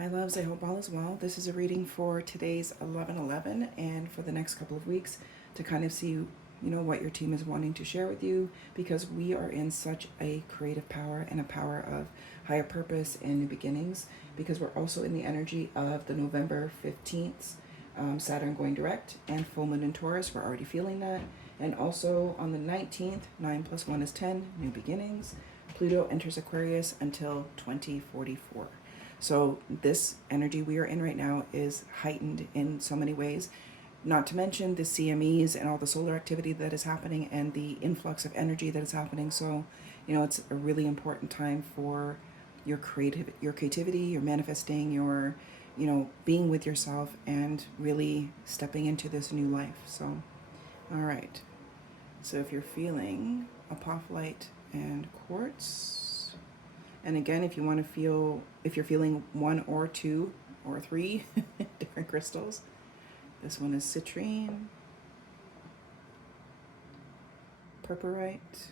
Hi loves, I hope all is well. This is a reading for today's 11/11 and for the next couple of weeks to kind of see, what your team is wanting to share with you, because we are in such a creative power and a power of higher purpose and new beginnings, because we're also in the energy of the November 15th Saturn going direct and full moon in Taurus. We're already feeling that. And also on the 19th, 9 plus 1 is 10, new beginnings. Pluto enters Aquarius until 2044. So this energy we are in right now is heightened in so many ways, not to mention the CMEs and all the solar activity that is happening and the influx of energy that is happening. So, it's a really important time for your creativity, your manifesting, your, being with yourself and really stepping into this new life. So, all right. So if you're feeling Apophilite and Quartz, and again, if you're feeling one or two or three different crystals, this one is Citrine, Purpurite,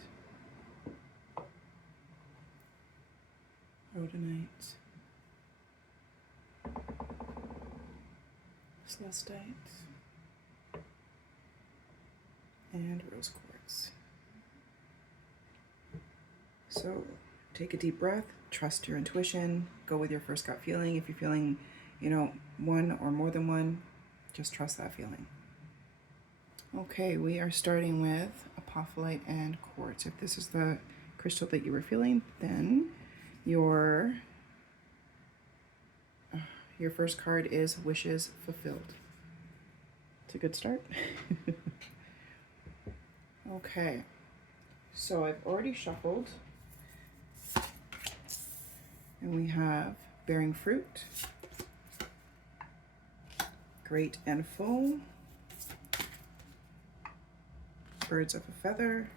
Rhodonite, Celestite, and Rose Quartz. So take a deep breath, trust your intuition, go with your first gut feeling. If you're feeling, one or more than one, just trust that feeling. Okay, we are starting with Apophilite and Quartz. If this is the crystal that you were feeling, then your first card is Wishes Fulfilled. It's a good start. Okay, so I've already shuffled. And we have Bearing Fruit, Great and Full, Birds of a Feather,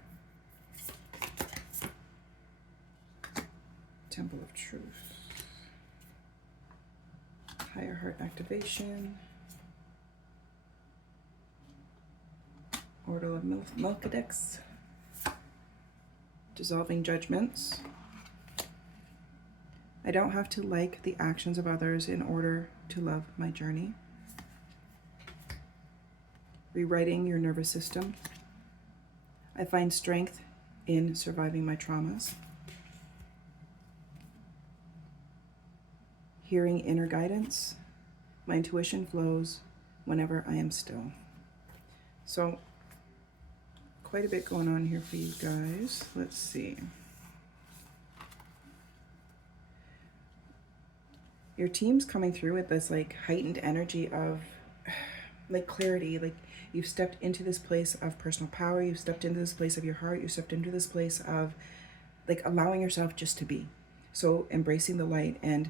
Temple of Truth, Higher Heart Activation, Order of Melchizedek, Dissolving Judgments. I don't have to like the actions of others in order to love my journey. Rewriting your nervous system. I find strength in surviving my traumas. Hearing inner guidance. My intuition flows whenever I am still. So, quite a bit going on here for you guys. Let's see. Your team's coming through with this like heightened energy of like clarity, like you've stepped into this place of personal power, you've stepped into this place of your heart, you've stepped into this place of like allowing yourself just to be. So embracing the light, and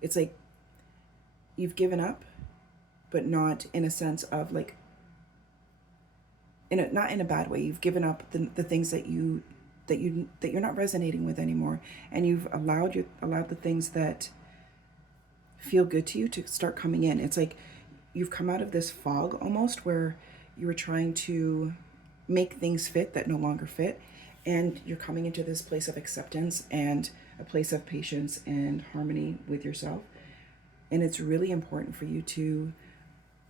it's like you've given up, but not in a sense of like, not in a bad way. You've given up the things that you're not resonating with anymore, and you've allowed the things that feel good to you to start coming in. It's like you've come out of this fog almost, where you were trying to make things fit that no longer fit, and you're coming into this place of acceptance and a place of patience and harmony with yourself. And it's really important for you to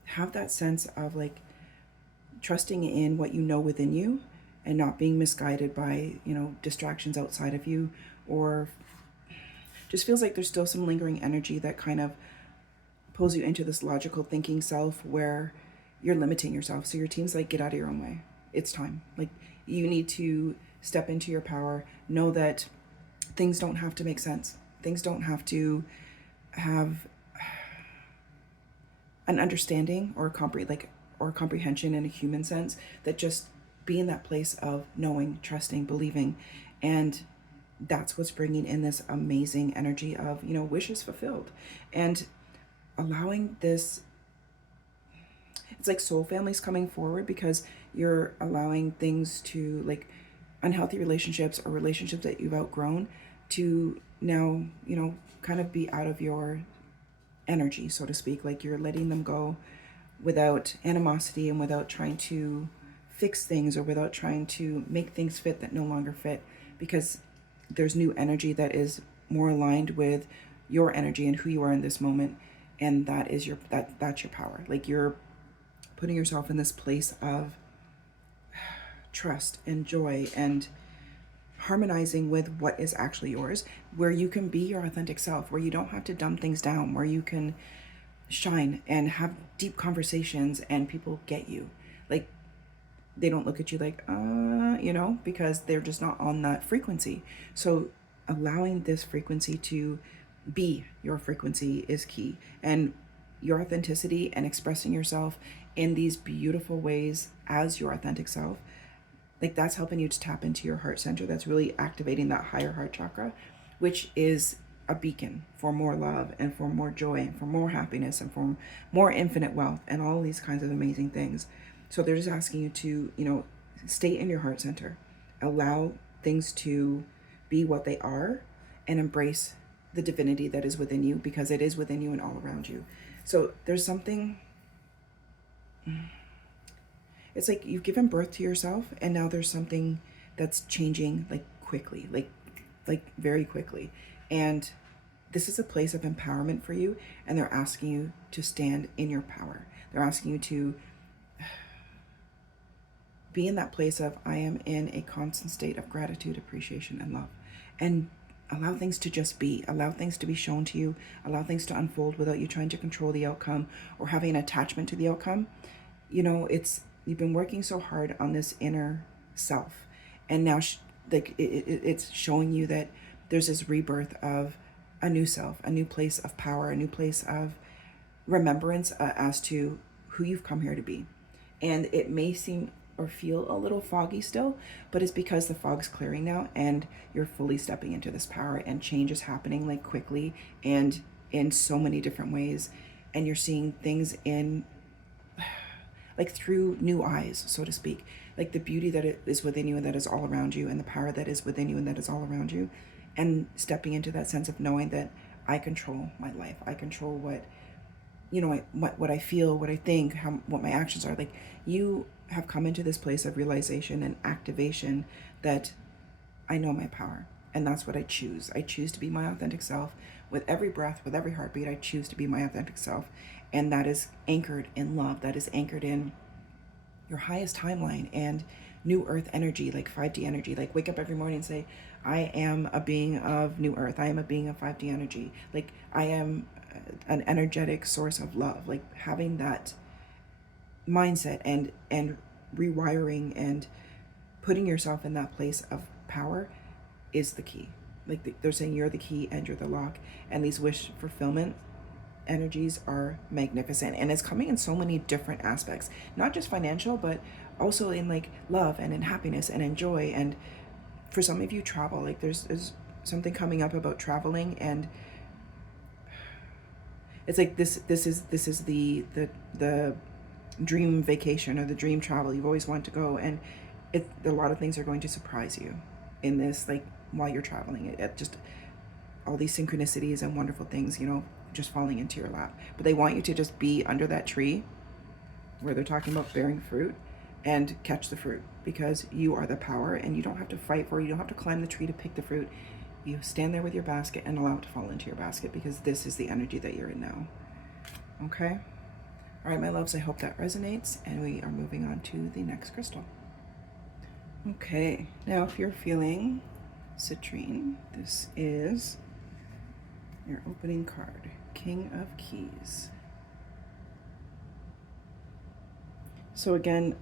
have that sense of like trusting in what you know within you, and not being misguided by, distractions outside of you, or just feels like there's still some lingering energy that kind of pulls you into this logical thinking self where you're limiting yourself. So your team's like, get out of your own way. It's time. Like, you need to step into your power. Know that things don't have to make sense. Things don't have to have an understanding or comprehension in a human sense. That just be in that place of knowing, trusting, believing. And that's what's bringing in this amazing energy of, wishes fulfilled, and allowing this. It's like soul families coming forward, because you're allowing things to, like, unhealthy relationships or relationships that you've outgrown to now, kind of be out of your energy, so to speak. Like, you're letting them go without animosity and without trying to fix things, or without trying to make things fit that no longer fit, because there's new energy that is more aligned with your energy and who you are in this moment. And that is that's your power. Like, you're putting yourself in this place of trust and joy and harmonizing with what is actually yours, where you can be your authentic self, where you don't have to dumb things down, where you can shine and have deep conversations and people get you. Like, they don't look at you like, because they're just not on that frequency. So allowing this frequency to be your frequency is key. And your authenticity and expressing yourself in these beautiful ways as your authentic self, like, that's helping you to tap into your heart center. That's really activating that higher heart chakra, which is a beacon for more love and for more joy and for more happiness and for more infinite wealth and all these kinds of amazing things. So they're just asking you to, stay in your heart center, allow things to be what they are, and embrace the divinity that is within you, because it is within you and all around you. So there's something, it's like you've given birth to yourself, and now there's something that's changing, like, quickly, like very quickly. And this is a place of empowerment for you, and they're asking you to stand in your power. They're asking you to be in that place of, I am in a constant state of gratitude, appreciation, and love. And allow things to just be. Allow things to be shown to you. Allow things to unfold without you trying to control the outcome or having an attachment to the outcome. You've been working so hard on this inner self, and now it's showing you that there's this rebirth of a new self, a new place of power, a new place of remembrance as to who you've come here to be. And it may seem or feel a little foggy still, but it's because the fog's clearing now and you're fully stepping into this power, and change is happening, like, quickly and in so many different ways. And you're seeing things in, like, through new eyes, so to speak, like the beauty that is within you and that is all around you, and the power that is within you and that is all around you, and stepping into that sense of knowing that I control my life. I control what I feel, what I think, what my actions are. Like, you have come into this place of realization and activation that I know my power, and that's what I choose. I choose to be my authentic self. With every breath, with every heartbeat, I choose to be my authentic self. And that is anchored in love. That is anchored in your highest timeline and new earth energy, like 5D energy. Like, wake up every morning and say, I am a being of new earth. I am a being of 5D energy. Like, I am an energetic source of love. Like, having that mindset and rewiring and putting yourself in that place of power is the key. Like, they're saying you're the key and you're the lock. And these wish fulfillment energies are magnificent, and it's coming in so many different aspects, not just financial, but also in, like, love and in happiness and in joy. And for some of you, travel, like, there's something coming up about traveling, and it's like this is the dream vacation or the dream travel you've always wanted to go. And a lot of things are going to surprise you in this, like, while you're traveling. It just, all these synchronicities and wonderful things, just falling into your lap. But they want you to just be under that tree where they're talking about bearing fruit and catch the fruit, because you are the power, and you don't have to fight for it. You don't have to climb the tree to pick the fruit. You stand there with your basket and allow it to fall into your basket, because this is the energy that you're in now. Okay? All right, my loves, I hope that resonates, and we are moving on to the next crystal. Okay, now if you're feeling citrine, this is your opening card, King of Keys. So again,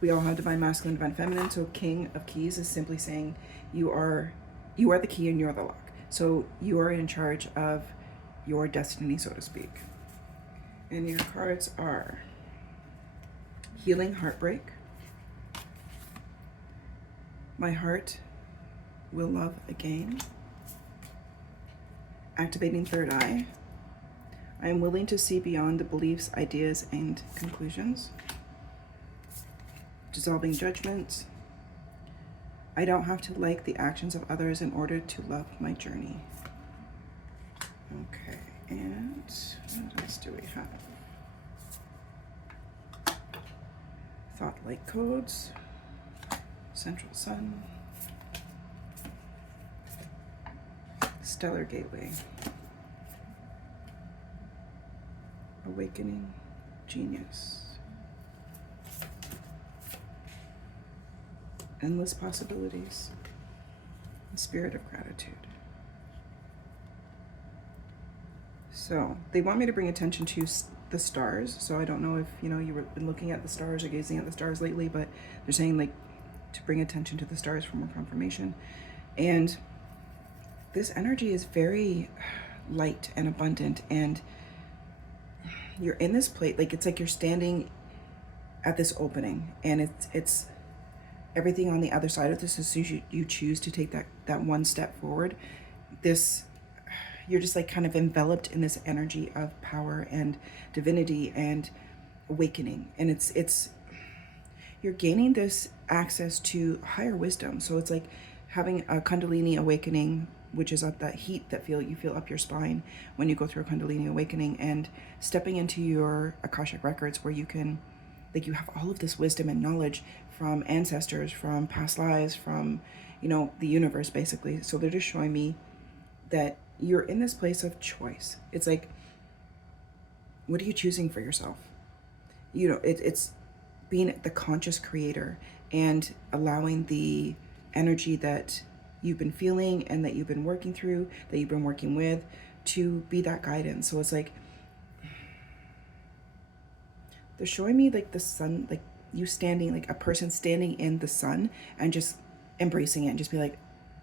we all have divine masculine, divine feminine. So King of Keys is simply saying you are the key and you're the lock. So you are in charge of your destiny, so to speak. And your cards are Healing Heartbreak, My Heart Will Love Again, Activating Third Eye, I am willing to see beyond the beliefs, ideas, and conclusions, Dissolving Judgment, I don't have to like the actions of others in order to love my journey. Okay, and what else do we have? Thought Light Codes, Central Sun, Stellar gateway. Awakening genius. Endless possibilities. Spirit of gratitude. So they want me to bring attention to the stars. So I don't know if, you know, you've been looking at the stars or gazing at the stars lately, but they're saying like to bring attention to the stars for more confirmation. And this energy is very light and abundant, and you're in this place, like it's like you're standing at this opening, and it's everything on the other side of this. As soon as you choose to take that one step forward, you're just like kind of enveloped in this energy of power and divinity and awakening. And it's you're gaining this access to higher wisdom. So it's like having a Kundalini awakening, which is at that heat that you feel up your spine when you go through a Kundalini awakening, and stepping into your Akashic records, where you can, like, you have all of this wisdom and knowledge from ancestors, from past lives, from, you know, the universe basically. So they're just showing me that you're in this place of choice. It's like, what are you choosing for yourself? You know, it's being the conscious creator and allowing the energy that you've been feeling and that you've been working through, that you've been working with, to be that guidance. So it's like, they're showing me like the sun, like you standing, like a person standing in the sun and just embracing it and just be like,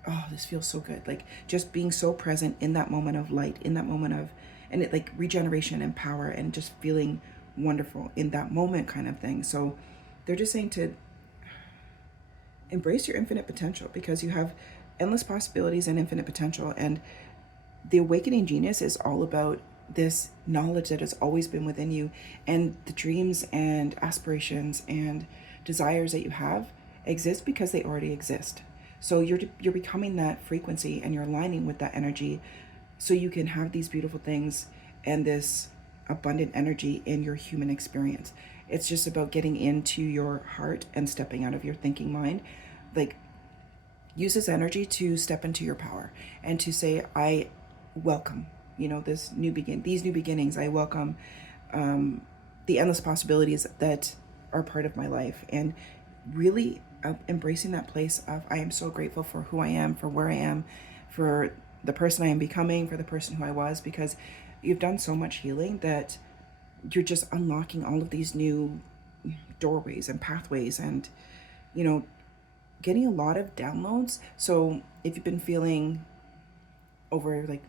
oh, this feels so good. Like just being so present in that moment of light, in that moment of, and it like regeneration and power and just feeling wonderful in that moment kind of thing. So they're just saying to embrace your infinite potential, because you have endless possibilities and infinite potential. And the awakening genius is all about this knowledge that has always been within you, and the dreams and aspirations and desires that you have exist because they already exist. So you're becoming that frequency, and you're aligning with that energy, so you can have these beautiful things and this abundant energy in your human experience. It's just about getting into your heart and stepping out of your thinking mind. Like, use this energy to step into your power and to say, I welcome, you know, these new beginnings. I welcome the endless possibilities that are part of my life, and really embracing that place of, I am so grateful for who I am, for where I am, for the person I am becoming, for the person who I was, because you've done so much healing that you're just unlocking all of these new doorways and pathways, and, you know, getting a lot of downloads. So if you've been feeling overly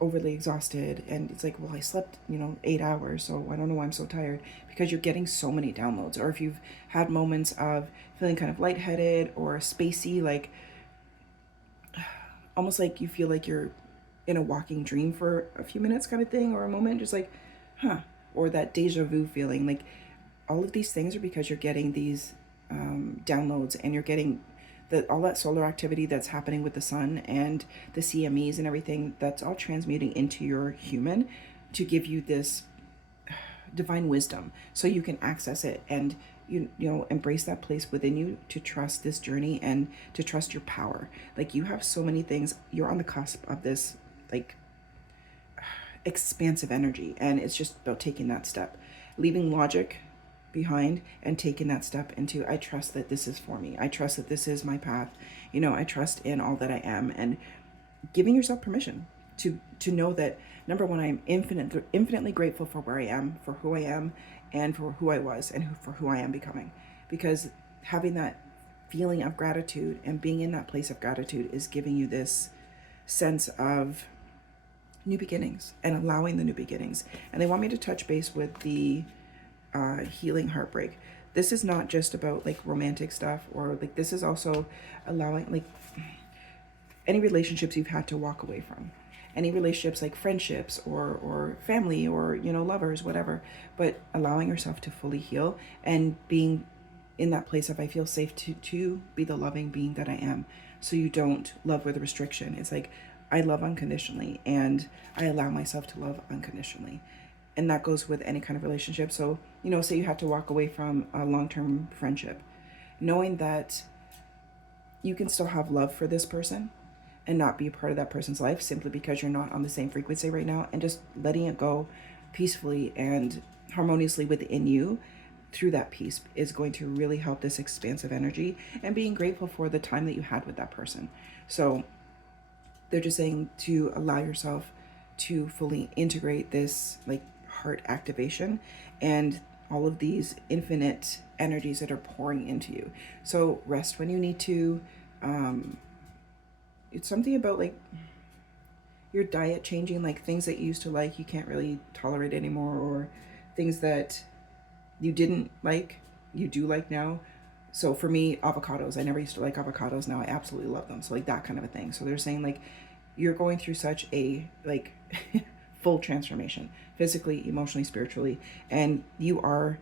exhausted, and it's like, well, I slept, 8 hours, so I don't know why I'm so tired, because you're getting so many downloads. Or if you've had moments of feeling kind of lightheaded or spacey, like almost like you feel like you're in a walking dream for a few minutes kind of thing, or a moment, just like, or that deja vu feeling. Like, all of these things are because you're getting these downloads, and you're getting all that solar activity that's happening with the sun and the CMEs and everything, that's all transmuting into your human to give you this divine wisdom, so you can access it, and you embrace that place within you to trust this journey and to trust your power. Like, you have so many things. You're on the cusp of this like expansive energy, and it's just about taking that step, leaving logic behind and taking that step into, I trust that this is for me. I trust that this is my path. I trust in all that I am, and giving yourself permission to know that, number one, I am infinitely grateful for where I am, for who I am, and for who I was, and for who I am becoming. Because having that feeling of gratitude and being in that place of gratitude is giving you this sense of new beginnings and allowing the new beginnings. And they want me to touch base with the healing heartbreak. This is not just about like romantic stuff, or like, this is also allowing like any relationships you've had to walk away from, any relationships like friendships or family, or lovers, whatever, but allowing yourself to fully heal and being in that place of, I feel safe to be the loving being that I am. So you don't love with restriction. It's like, I love unconditionally, and I allow myself to love unconditionally. And that goes with any kind of relationship. So, say you have to walk away from a long-term friendship, knowing that you can still have love for this person, and not be a part of that person's life simply because you're not on the same frequency right now, and just letting it go peacefully and harmoniously within you through that peace is going to really help this expansive energy, and being grateful for the time that you had with that person. So they're just saying to allow yourself to fully integrate this like heart activation and all of these infinite energies that are pouring into you. So rest when you need to. It's something about like your diet changing, like things that you used to like you can't really tolerate anymore, or things that you didn't like you do like now. So for me, avocados, I never used to like avocados, now I absolutely love them. So like that kind of a thing. So they're saying like you're going through such a like full transformation, physically, emotionally, spiritually, and you are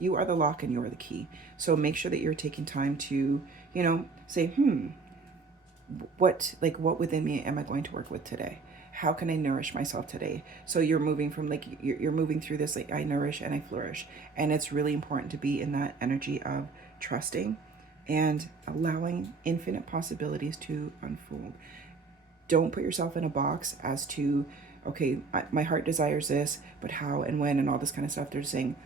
the lock and you are the key. So make sure that you're taking time to, you know, say, what within me am I going to work with today? How can I nourish myself today? So you're moving from like, you're moving through this, like I nourish and I flourish. And it's really important to be in that energy of trusting and allowing infinite possibilities to unfold. Don't put yourself in a box as to, okay, my heart desires this, but how and when and all this kind of stuff. They're saying,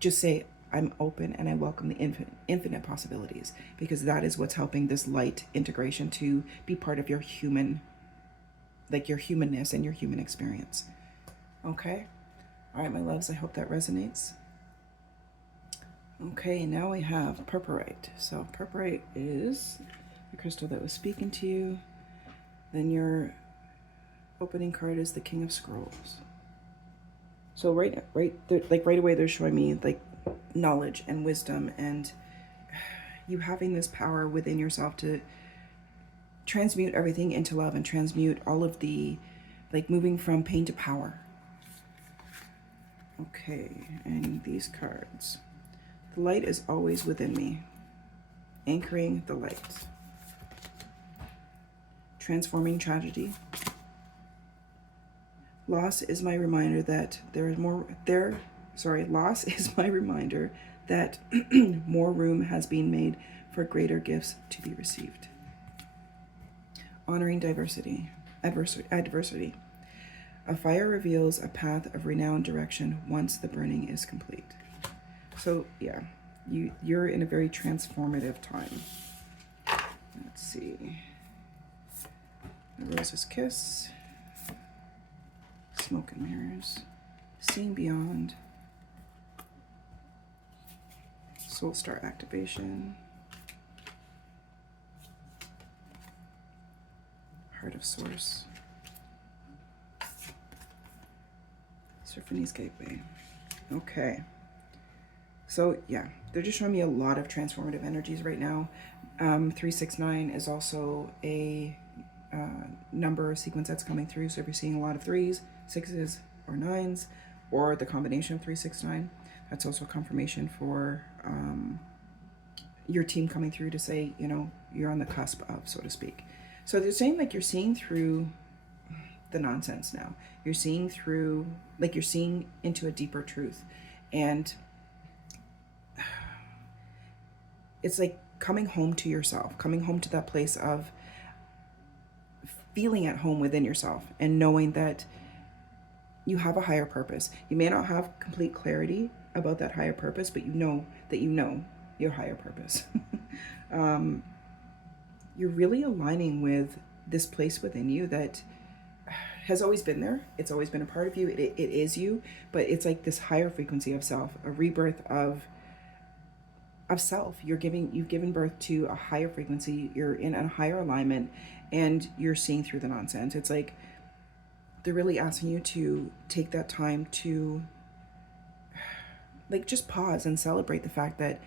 just say, I'm open and I welcome the infinite possibilities, because that is what's helping this light integration to be part of your human, like your humanness and your human experience. Okay. All right, my loves, I hope that resonates. Okay, now we have Purpurite. So Purpurite is the crystal that was speaking to you. Then your opening card is the King of Scrolls. So right away they're showing me like knowledge and wisdom, and you having this power within yourself to transmute everything into love and transmute all of the, like, moving from pain to power. Okay, and these cards. The light is always within me. Anchoring the light. Transforming tragedy. Loss is my reminder that loss is my reminder that more room has been made for greater gifts to be received. Honoring adversity. A fire reveals a path of renowned direction once the burning is complete. So yeah, you're in a very transformative time. Let's see. The Rose's Kiss. Smoke and Mirrors. Seeing Beyond. Soul Star Activation. Heart of Source. Symphony's Gateway. Okay. So yeah, they're just showing me a lot of transformative energies right now. 369 is also a number sequence that's coming through. So if you're seeing a lot of 3s, 6s, or 9s, or the combination of 3, 6, 9, that's also a confirmation for your team coming through to say, you know, you're on the cusp of, so to speak. So they're saying like you're seeing through the nonsense now. You're seeing through, like you're seeing into a deeper truth. And it's like coming home to yourself, coming home to that place of feeling at home within yourself and knowing that you have a higher purpose. You may not have complete clarity about that higher purpose, but you know that you know your higher purpose. You're really aligning with this place within you that has always been there. It's always been a part of you. It is you, but it's like this higher frequency of self, a rebirth of self. You've given birth to a higher frequency. You're in a higher alignment, and you're seeing through the nonsense. It's like they're really asking you to take that time to like just pause and celebrate the fact that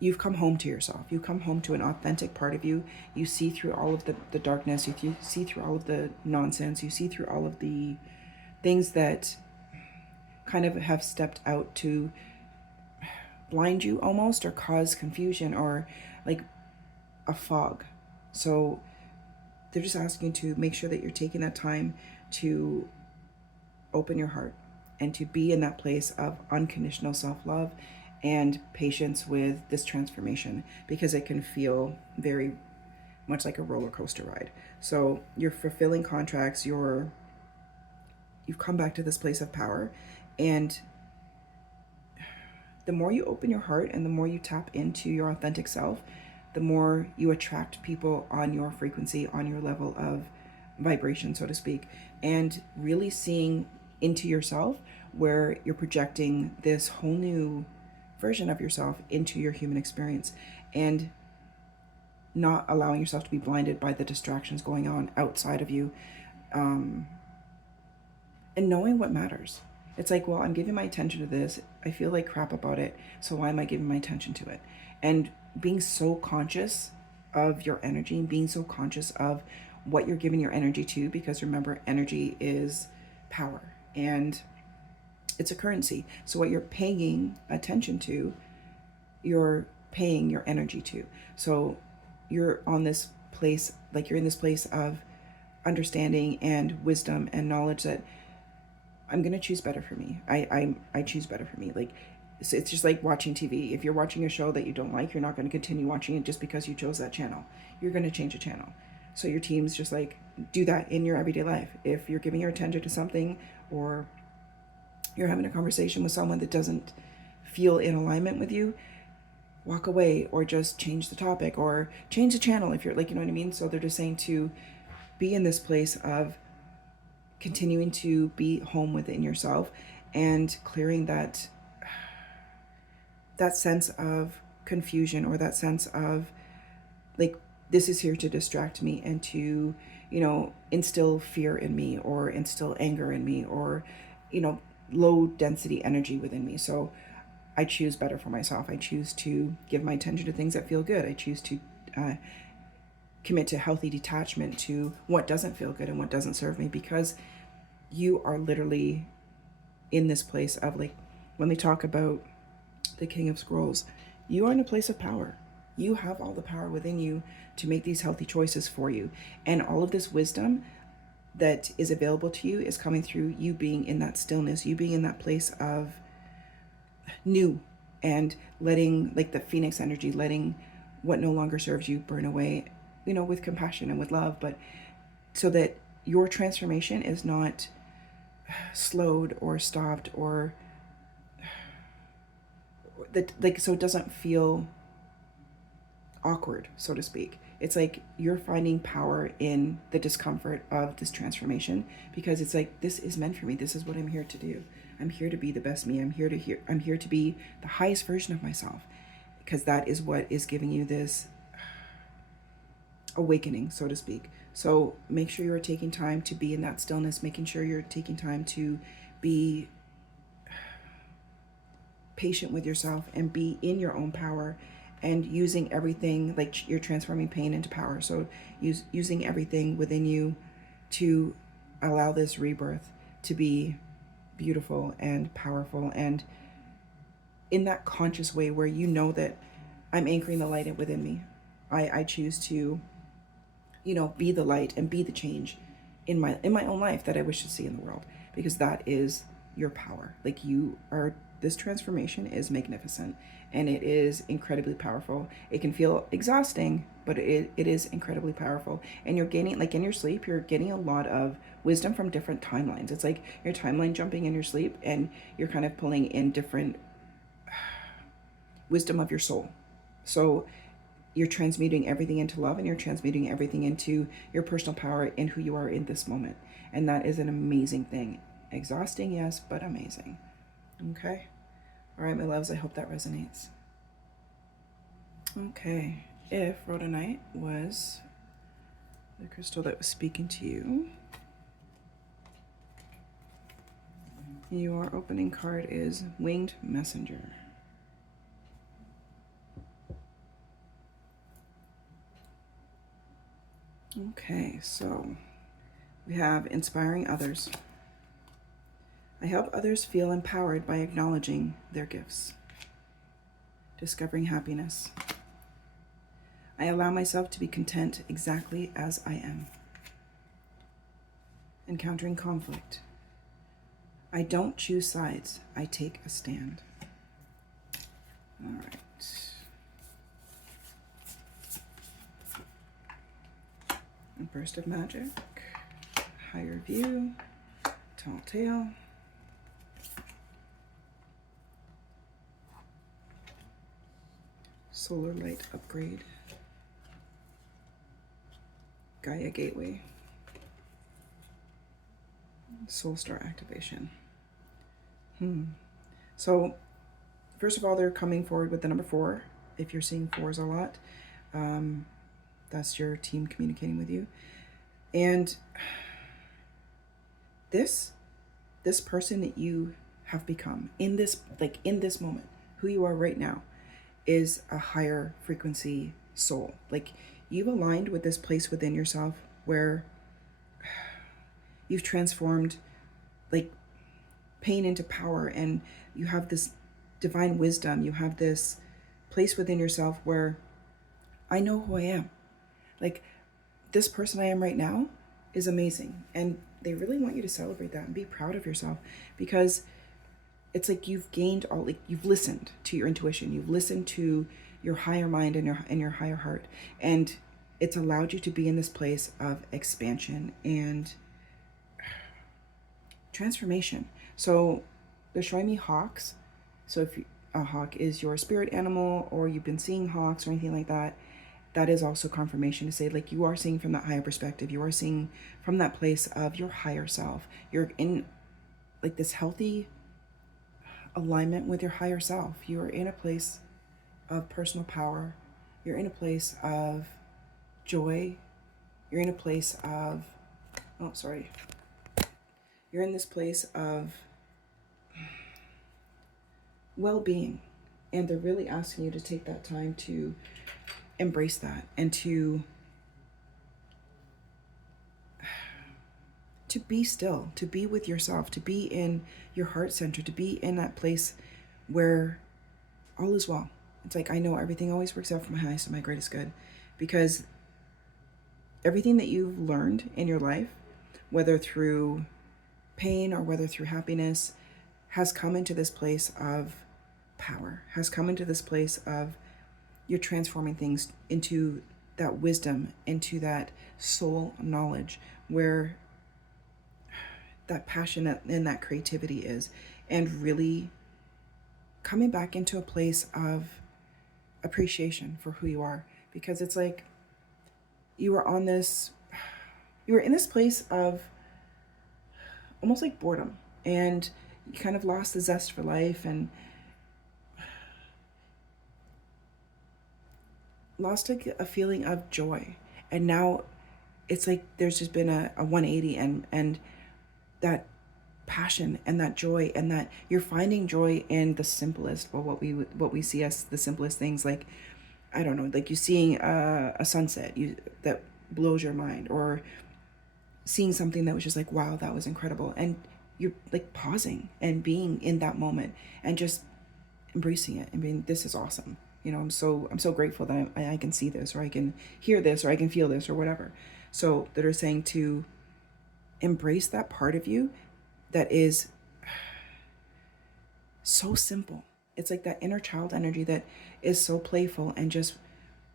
you've come home to yourself. You come home to an authentic part of you. You see through all of the darkness. You see through all of the nonsense. You see through all of the things that kind of have stepped out to blind you almost, or cause confusion, or like a fog. So they're just asking you to make sure that you're taking that time to open your heart and to be in that place of unconditional self-love and patience with this transformation, because it can feel very much like a roller coaster ride. So you're fulfilling contracts, you've come back to this place of power, and the more you open your heart and the more you tap into your authentic self, the more you attract people on your frequency, on your level of vibration, so to speak, and really seeing into yourself where you're projecting this whole new version of yourself into your human experience, and not allowing yourself to be blinded by the distractions going on outside of you, and knowing what matters. It's like, well, I'm giving my attention to this. I feel like crap about it. So why am I giving my attention to it? And being so conscious of your energy and being so conscious of what you're giving your energy to, because remember, energy is power and it's a currency. So what you're paying attention to, you're paying your energy to. So you're on this place, like you're in this place of understanding and wisdom and knowledge that I'm going to choose better for me. I choose better for me. Like, it's just like watching TV. If you're watching a show that you don't like, you're not going to continue watching it just because you chose that channel. You're going to change a channel. So your team's just like, do that in your everyday life. If you're giving your attention to something, or you're having a conversation with someone that doesn't feel in alignment with you, walk away, or just change the topic, or change the channel if you're like, you know what I mean? So they're just saying to be in this place of continuing to be home within yourself and clearing that sense of confusion, or that sense of like, this is here to distract me and to, you know, instill fear in me, or instill anger in me, or, you know, low density energy within me. So I choose better for myself. I choose to give my attention to things that feel good. I choose to commit to healthy detachment to what doesn't feel good and what doesn't serve me, because you are literally in this place of, like, when they talk about the King of Scrolls, you are in a place of power. You have all the power within you to make these healthy choices for you. And all of this wisdom that is available to you is coming through you being in that stillness, you being in that place of new, and letting, like the phoenix energy, letting what no longer serves you burn away, you know, with compassion and with love, but so that your transformation is not slowed or stopped, or that, like, so it doesn't feel awkward, so to speak. It's like you're finding power in the discomfort of this transformation, because it's like, this is meant for me. This is what I'm here to do. I'm here to be the best me. I'm here to be the highest version of myself, because that is what is giving you this awakening, so to speak. So make sure you're taking time to be in that stillness, making sure you're taking time to be patient with yourself and be in your own power, and using everything, like you're transforming pain into power. So using everything within you to allow this rebirth to be beautiful and powerful, and in that conscious way where you know that I'm anchoring the light within me. I choose to, you know, be the light and be the change in my own life that I wish to see in the world, because that is your power. Like, you are, this transformation is magnificent, and it is incredibly powerful. It can feel exhausting, but it is incredibly powerful. And you're gaining, like in your sleep, you're getting a lot of wisdom from different timelines. It's like you're timeline jumping in your sleep, and you're kind of pulling in different wisdom of your soul. So you're transmuting everything into love, and you're transmuting everything into your personal power and who you are in this moment. And that is an amazing thing. Exhausting, yes, but amazing. Okay. All right, my loves, I hope that resonates. Okay. If Rhodonite was the crystal that was speaking to you, your opening card is Winged Messenger. Okay, so we have inspiring others. I help others feel empowered by acknowledging their gifts. Discovering happiness. I allow myself to be content exactly as I am. Encountering conflict. I don't choose sides, I take a stand. All right. Burst of magic. Higher view. Tall tale. Solar light upgrade. Gaia gateway. Soul star activation. So first of all, they're coming forward with the number 4. If you're seeing 4s a lot, that's your team communicating with you. And this person that you have become in this moment, who you are right now, is a higher frequency soul. Like, you've aligned with this place within yourself where you've transformed like pain into power, and you have this divine wisdom. You have this place within yourself where I know who I am. Like, this person I am right now is amazing, and they really want you to celebrate that and be proud of yourself, because it's like you've gained all, like, you've listened to your intuition, you've listened to your higher mind and your higher heart, and it's allowed you to be in this place of expansion and transformation. So they're showing me hawks. So if a hawk is your spirit animal, or you've been seeing hawks or anything like that, that is also confirmation to say, like, you are seeing from that higher perspective. You are seeing from that place of your higher self. You're in like this healthy alignment with your higher self. You are in a place of personal power. You're in a place of joy. You're in a place of, you're in this place of well-being. And they're really asking you to take that time to embrace that, and to be still, to be with yourself, to be in your heart center, to be in that place where all is well. It's like, I know everything always works out for my highest and my greatest good, because everything that you've learned in your life, whether through pain or whether through happiness, has come into this place of power, has come into this place of you're transforming things into that wisdom, into that soul knowledge, where that passion and that creativity is, and really coming back into a place of appreciation for who you are. Because it's like you were in this place of almost like boredom, and you kind of lost the zest for life and lost a feeling of joy. And now it's like there's just been a 180, and that passion and that joy, and that you're finding joy in the simplest, or what we see as the simplest things. Like, I don't know, like you seeing a sunset that blows your mind, or seeing something that was just like, wow, that was incredible, and you're like pausing and being in that moment and just embracing it and being, this is awesome. You know, I'm so grateful that I can see this, or I can hear this, or I can feel this, or whatever. So that are saying to embrace that part of you that is so simple. It's like that inner child energy that is so playful and just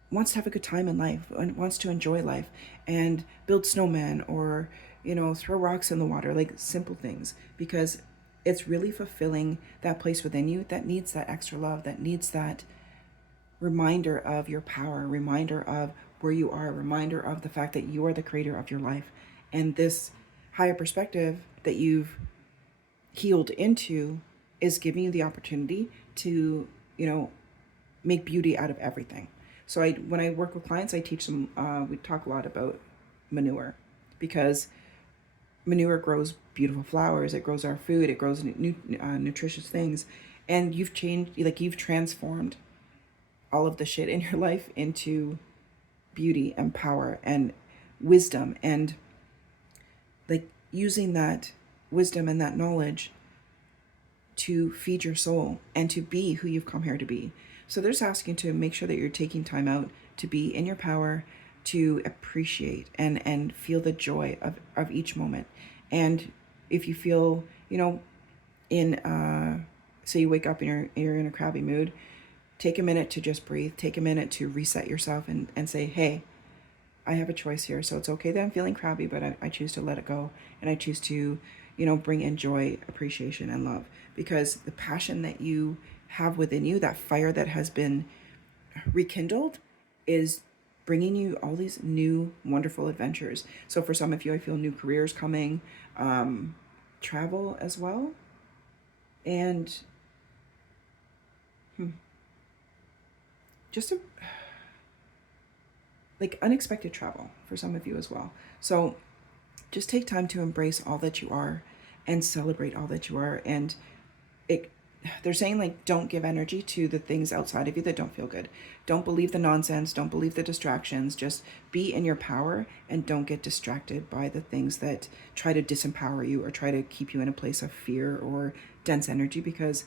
wants to have a good time in life and wants to enjoy life and build snowmen, or, you know, throw rocks in the water, like simple things, because it's really fulfilling that place within you that needs that extra love, that needs that reminder of your power, reminder of where you are, reminder of the fact that you are the creator of your life. And this higher perspective that you've healed into is giving you the opportunity to, you know, make beauty out of everything. So when I work with clients, I teach them, we talk a lot about because manure grows beautiful flowers, it grows our food, it grows nutritious things. And you've transformed all of the shit in your life into beauty and power and wisdom, and like using that wisdom and that knowledge to feed your soul and to be who you've come here to be. So they're just asking to make sure that you're taking time out to be in your power, to appreciate and feel the joy of each moment. And if you feel, you know, say you wake up and you're in a crabby mood, take a minute to just breathe, take a minute to reset yourself and say, hey, I have a choice here. So it's okay that I'm feeling crabby, but I choose to let it go. And I choose to, you know, bring in joy, appreciation, and love. Because the passion that you have within you, that fire that has been rekindled, is bringing you all these new wonderful adventures. So for some of you, I feel new careers coming, travel as well, and just like unexpected travel for some of you as well. So just take time to embrace all that you are and celebrate all that you are. And they're saying, like, don't give energy to the things outside of you that don't feel good. Don't believe the nonsense. Don't believe the distractions. Just be in your power and don't get distracted by the things that try to disempower you or try to keep you in a place of fear or dense energy, because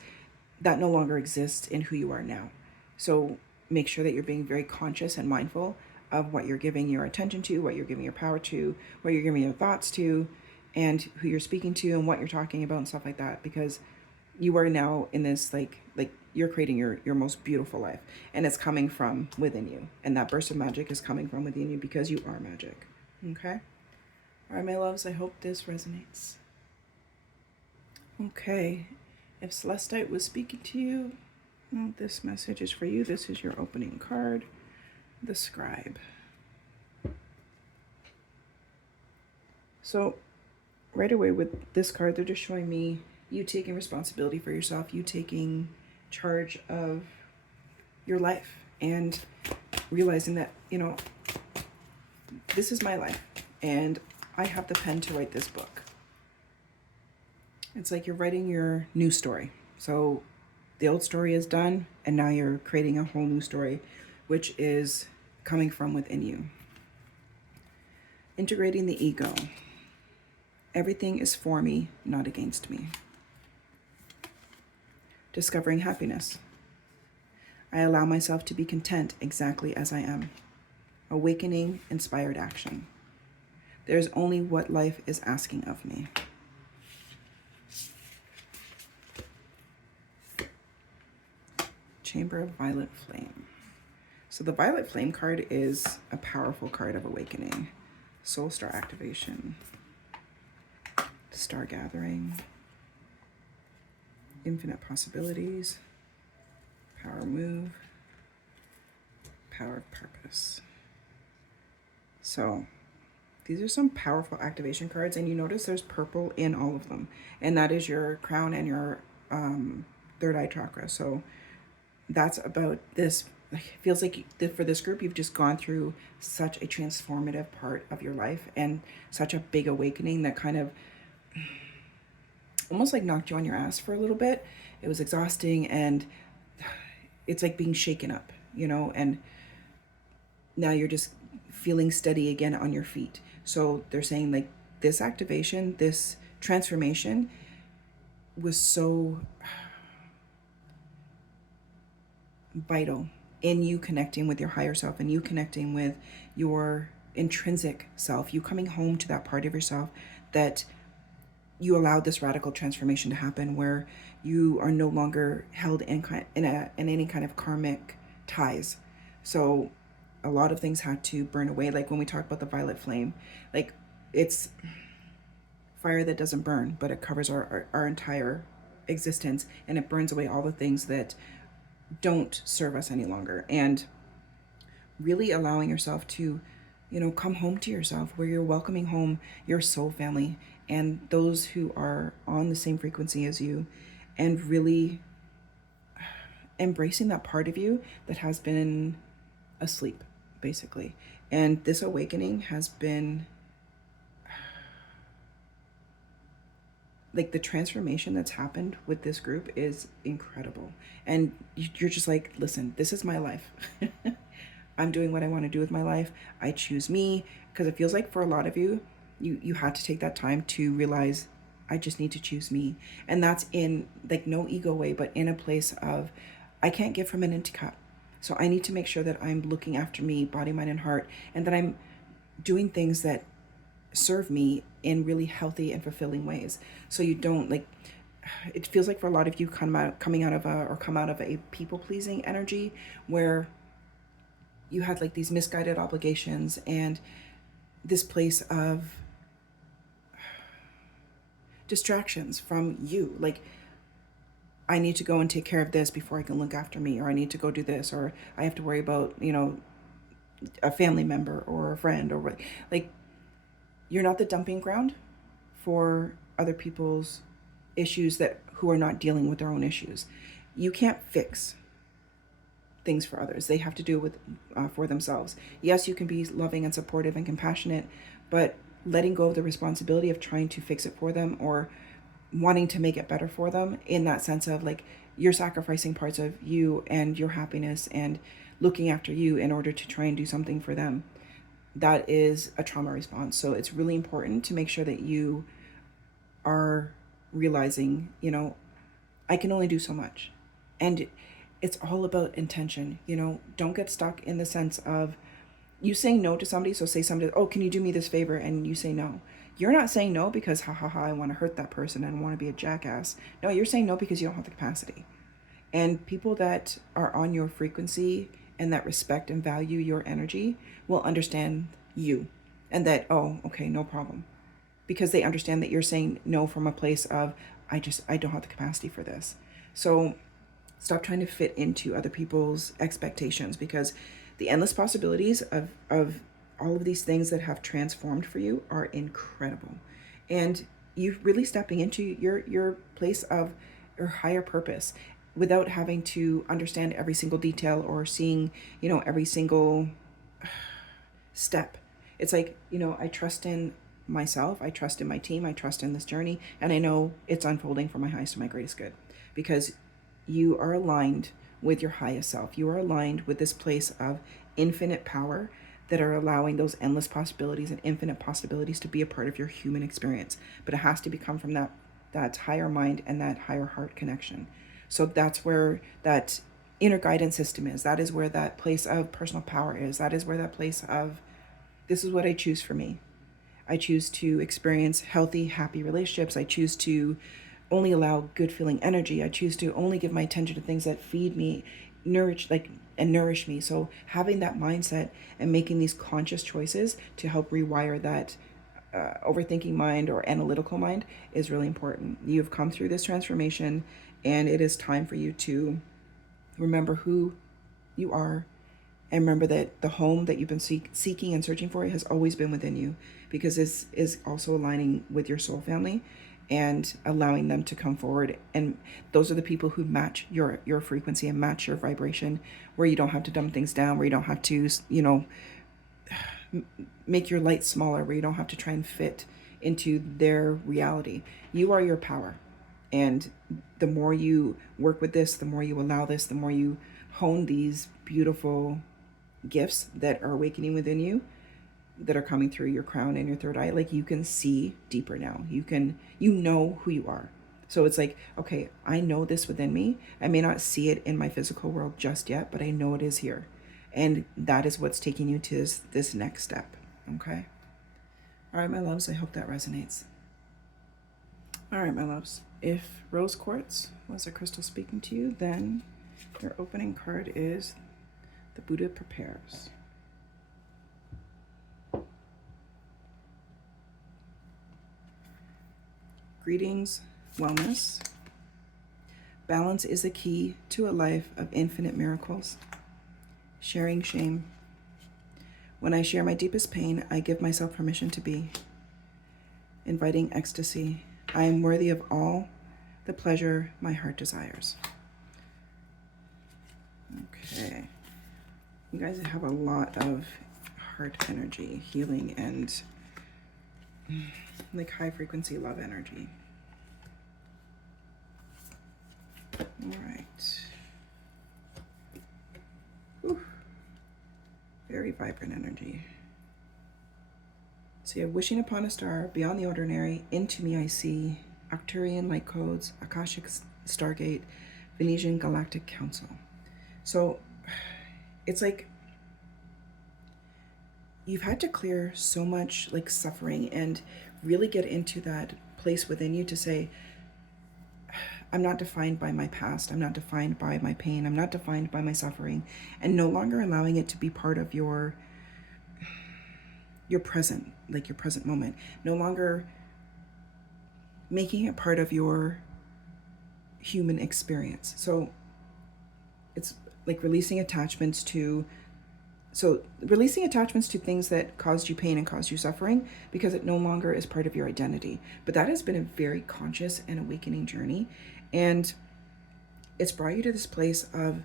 that no longer exists in who you are now. So make sure that you're being very conscious and mindful of what you're giving your attention to, what you're giving your power to, what you're giving your thoughts to, and who you're speaking to and what you're talking about and stuff like that, because you are now in this, like you're creating your most beautiful life, and it's coming from within you, and that burst of magic is coming from within you because you are magic. Okay? All right, my loves, I hope this resonates. Okay, if Celestite was speaking to you, well, this message is for you. This is your opening card, the Scribe. So right away with this card, they're just showing me you taking responsibility for yourself, you taking charge of your life, and realizing that, you know, this is my life and I have the pen to write this book. It's like you're writing your new story. So the old story is done, and now you're creating a whole new story, which is coming from within you. Integrating the ego. Everything is for me, not against me. Discovering happiness. I allow myself to be content exactly as I am. Awakening inspired action. There's only what life is asking of me. Chamber of Violet Flame. So the Violet Flame card is a powerful card of awakening. Soul Star activation. Star gathering. Infinite possibilities. Power move. Power of purpose. So these are some powerful activation cards, and you notice there's purple in all of them, and that is your crown and your third eye chakra. So that's about this. It feels like for this group, you've just gone through such a transformative part of your life and such a big awakening that kind of almost like knocked you on your ass for a little bit. It was exhausting, and it's like being shaken up, you know, and now you're just feeling steady again on your feet. So they're saying, like, this activation, this transformation was so vital in you connecting with your higher self, and you connecting with your intrinsic self, you coming home to that part of yourself that you allowed this radical transformation to happen, where you are no longer held in any kind of karmic ties. So a lot of things had to burn away. Like when we talk about the violet flame, like it's fire that doesn't burn, but it covers our entire existence, and it burns away all the things that don't serve us any longer. And really allowing yourself to, you know, come home to yourself, where you're welcoming home your soul family and those who are on the same frequency as you, and really embracing that part of you that has been asleep, basically. And this awakening has been like, the transformation that's happened with this group is incredible. And you're just like, listen, this is my life. I'm doing what I want to do with my life. I choose me. Because it feels like for a lot of you, you had to take that time to realize, I just need to choose me. And that's in, like, no ego way, but in a place of, I can't give from an empty cup. So I need to make sure that I'm looking after me, body, mind, and heart, and that I'm doing things that serve me in really healthy and fulfilling ways. So you don't, like, it feels like for a lot of you come out of a people-pleasing energy, where you had like these misguided obligations and this place of distractions from you. Like, I need to go and take care of this before I can look after me, or I need to go do this, or I have to worry about, a family member or a friend, or what. Like, you're not the dumping ground for other people's issues who are not dealing with their own issues. You can't fix things for others. They have to do it for themselves. Yes, you can be loving and supportive and compassionate, but letting go of the responsibility of trying to fix it for them or wanting to make it better for them, in that sense of like you're sacrificing parts of you and your happiness and looking after you in order to try and do something for them, that is a trauma response. So it's really important to make sure that you are realizing, I can only do so much. And it's all about intention. Don't get stuck in the sense of you saying no to somebody. So say somebody, oh, can you do me this favor? And you say no. You're not saying no because I want to hurt that person and want to be a jackass. No, you're saying no because you don't have the capacity. And people that are on your frequency and that respect and value your energy will understand you, and that, oh, okay, no problem. Because they understand that you're saying no from a place of, I don't have the capacity for this. So stop trying to fit into other people's expectations, because the endless possibilities of all of these things that have transformed for you are incredible. And you're really stepping into your place of your higher purpose without having to understand every single detail or seeing, every single step. It's like, I trust in myself, I trust in my team, I trust in this journey, and I know it's unfolding for my highest and my greatest good, because you are aligned with your highest self. You are aligned with this place of infinite power that are allowing those endless possibilities and infinite possibilities to be a part of your human experience. But it has to become from that higher mind and that higher heart connection. So that's where that inner guidance system is. That is where that place of personal power is. That is where that place of, this is what I choose for me. I choose to experience healthy, happy relationships. I choose to only allow good feeling energy. I choose to only give my attention to things that feed me, nourish me. So having that mindset and making these conscious choices to help rewire that overthinking mind or analytical mind is really important. You've come through this transformation, and it is time for you to remember who you are, and remember that the home that you've been seeking and searching for has always been within you, because this is also aligning with your soul family and allowing them to come forward. And those are the people who match your frequency and match your vibration, where you don't have to dumb things down, where you don't have to, make your light smaller, where you don't have to try and fit into their reality. You are your power. And the more you work with this, the more you allow this, the more you hone these beautiful gifts that are awakening within you, that are coming through your crown and your third eye. Like, you can see deeper now. You know who you are. So it's like, okay, I know this within me. I may not see it in my physical world just yet, but I know it is here. And that is what's taking you to this next step. Okay. All right, my loves, I hope that resonates. All right, my loves, if rose quartz was a crystal speaking to you, then your opening card is the Buddha Prepares. Greetings, wellness. Balance is a key to a life of infinite miracles. Sharing shame. When I share my deepest pain, I give myself permission to be. Inviting ecstasy. I am worthy of all the pleasure my heart desires. Okay. You guys have a lot of heart energy, healing, and like high frequency love energy. All right. Whew. Very vibrant energy. So you have wishing upon a star, beyond the ordinary, into me I see, Arcturian light codes, Akashic Stargate, Venetian Galactic Council. So it's like you've had to clear so much like suffering and really get into that place within you to say, I'm not defined by my past. I'm not defined by my pain. I'm not defined by my suffering, and no longer allowing it to be part of your present, like your present moment. No longer making it part of your human experience. So it's like releasing attachments to things that caused you pain and caused you suffering, because it no longer is part of your identity. But that has been a very conscious and awakening journey, and it's brought you to this place of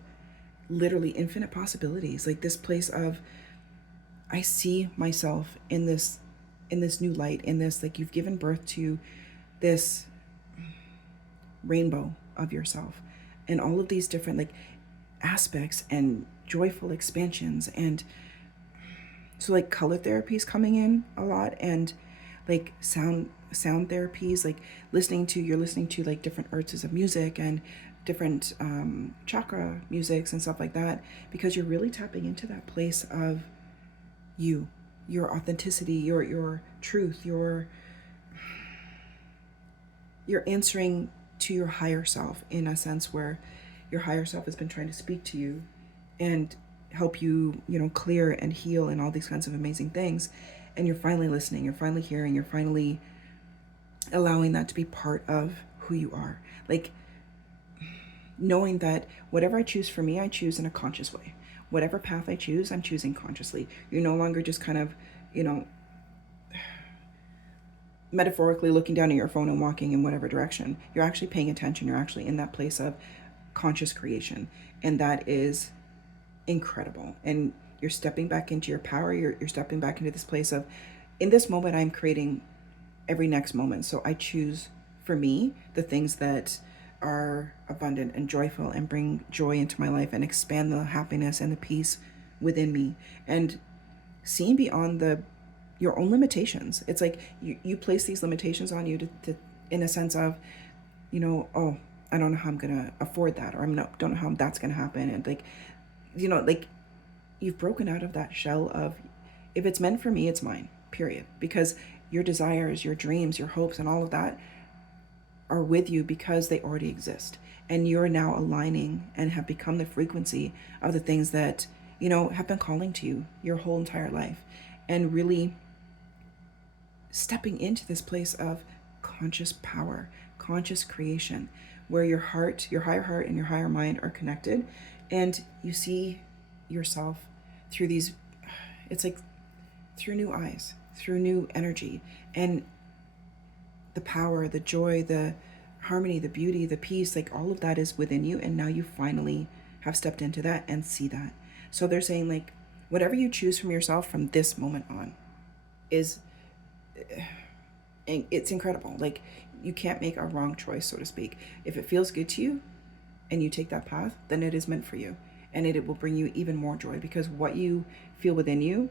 literally infinite possibilities, like this place of, I see myself in this new light, in this, like, you've given birth to this rainbow of yourself, and all of these different, like, aspects and joyful expansions. And so, like, color therapy is coming in a lot, and like sound therapies, like you're listening to like different arts of music and different chakra musics and stuff like that, because you're really tapping into that place of your authenticity, your truth, you're answering to your higher self, in a sense where your higher self has been trying to speak to you and help you, clear and heal and all these kinds of amazing things. And you're finally listening, you're finally hearing, you're finally allowing that to be part of who you are. Like, knowing that whatever I choose for me, I choose in a conscious way. Whatever path I choose, I'm choosing consciously. You're no longer just kind of, metaphorically looking down at your phone and walking in whatever direction. You're actually paying attention. You're actually in that place of conscious creation. And that is incredible. And you're stepping back into your power. You're stepping back into this place of, in this moment, I'm creating every next moment. So I choose for me the things that are abundant and joyful and bring joy into my life and expand the happiness and the peace within me, and seeing beyond your own limitations. It's like you place these limitations on you to in a sense of, oh, I don't know how I'm gonna afford that, or don't know how that's gonna happen. And like, you've broken out of that shell of, if it's meant for me, it's mine, period. Because your desires, your dreams, your hopes, and all of that are with you because they already exist. And you're now aligning and have become the frequency of the things that, have been calling to you your whole entire life. And really stepping into this place of conscious power, conscious creation, where your heart, your higher heart, and your higher mind are connected. And you see yourself through these, it's like through new eyes, through new energy, and the power, the joy, the harmony, the beauty, the peace, like all of that is within you. And now you finally have stepped into that and see that. So they're saying, like, whatever you choose from yourself from this moment on is, it's incredible. Like, you can't make a wrong choice, so to speak. If it feels good to you and you take that path, then it is meant for you. And it will bring you even more joy, because what you feel within you,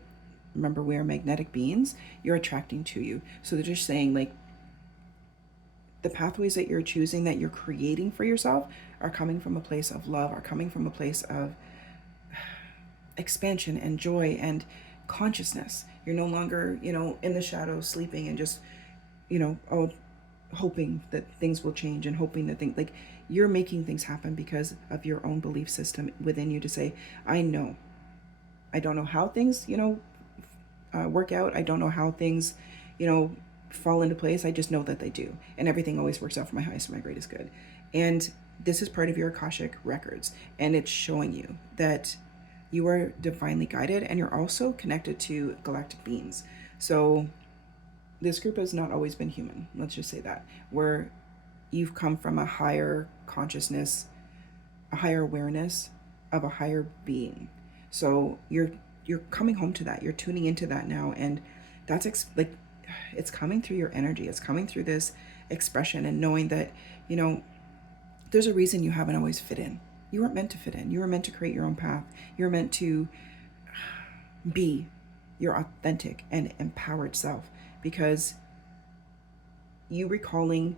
remember, we are magnetic beings, you're attracting to you. So they're just saying, like, the pathways that you're choosing, that you're creating for yourself, are coming from a place of love, are coming from a place of expansion and joy and consciousness. You're no longer, in the shadows sleeping and just, hoping that things will change and hoping that things, like, you're making things happen because of your own belief system within you to say, I know. I don't know how things, work out. I don't know how things, fall into place. I just know that they do. And everything always works out for my highest and my greatest good. And this is part of your Akashic records. And it's showing you that you are divinely guided, and you're also connected to galactic beings. So this group has not always been human. Let's just say that, where you've come from a higher consciousness, a higher awareness of a higher being. So you're coming home to that. You're tuning into that now. And that's it's coming through your energy. It's coming through this expression, and knowing that, there's a reason you haven't always fit in. You weren't meant to fit in. You were meant to create your own path. You're meant to be your authentic and empowered self, because you recalling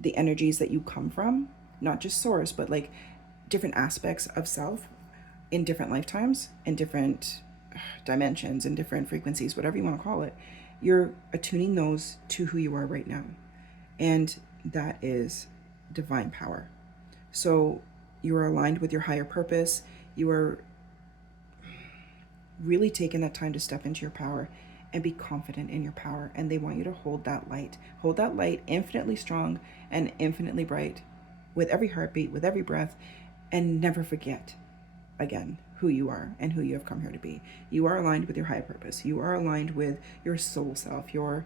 the energies that you come from, not just source, but like different aspects of self in different lifetimes, in different dimensions, in different frequencies, whatever you want to call it. You're attuning those to who you are right now. And that is divine power. So you are aligned with your higher purpose. You are really taking that time to step into your power and be confident in your power. And they want you to hold that light. Hold that light infinitely strong and infinitely bright with every heartbeat, with every breath, and never forget again who you are and who you have come here to be. You are aligned with your higher purpose. You are aligned with your soul self, your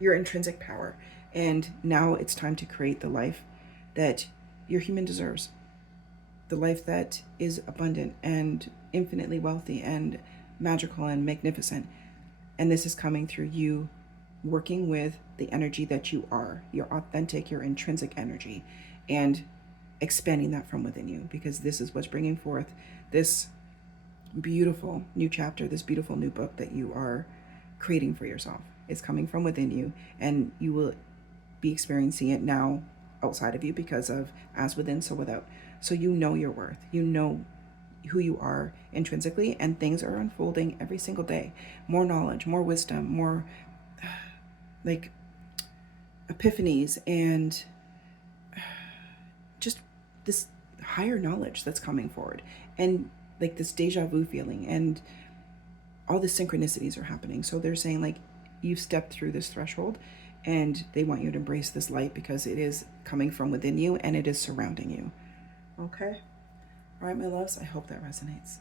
intrinsic power. And now it's time to create the life that your human deserves. The life that is abundant and infinitely wealthy and magical and magnificent. And this is coming through you working with the energy that you are, your authentic, your intrinsic energy, and expanding that from within you, because this is what's bringing forth this beautiful new chapter, this beautiful new book that you are creating for yourself. It's coming from within you, and you will be experiencing it now outside of you because of as within, so without. So you know your worth. You know who you are intrinsically, and things are unfolding every single day. More knowledge, more wisdom, more like epiphanies, and just this higher knowledge that's coming forward, and like this deja vu feeling, and all the synchronicities are happening. So they're saying like you've stepped through this threshold, and they want you to embrace this light because it is coming from within you and it is surrounding you. Okay. All right, my loves, I hope that resonates.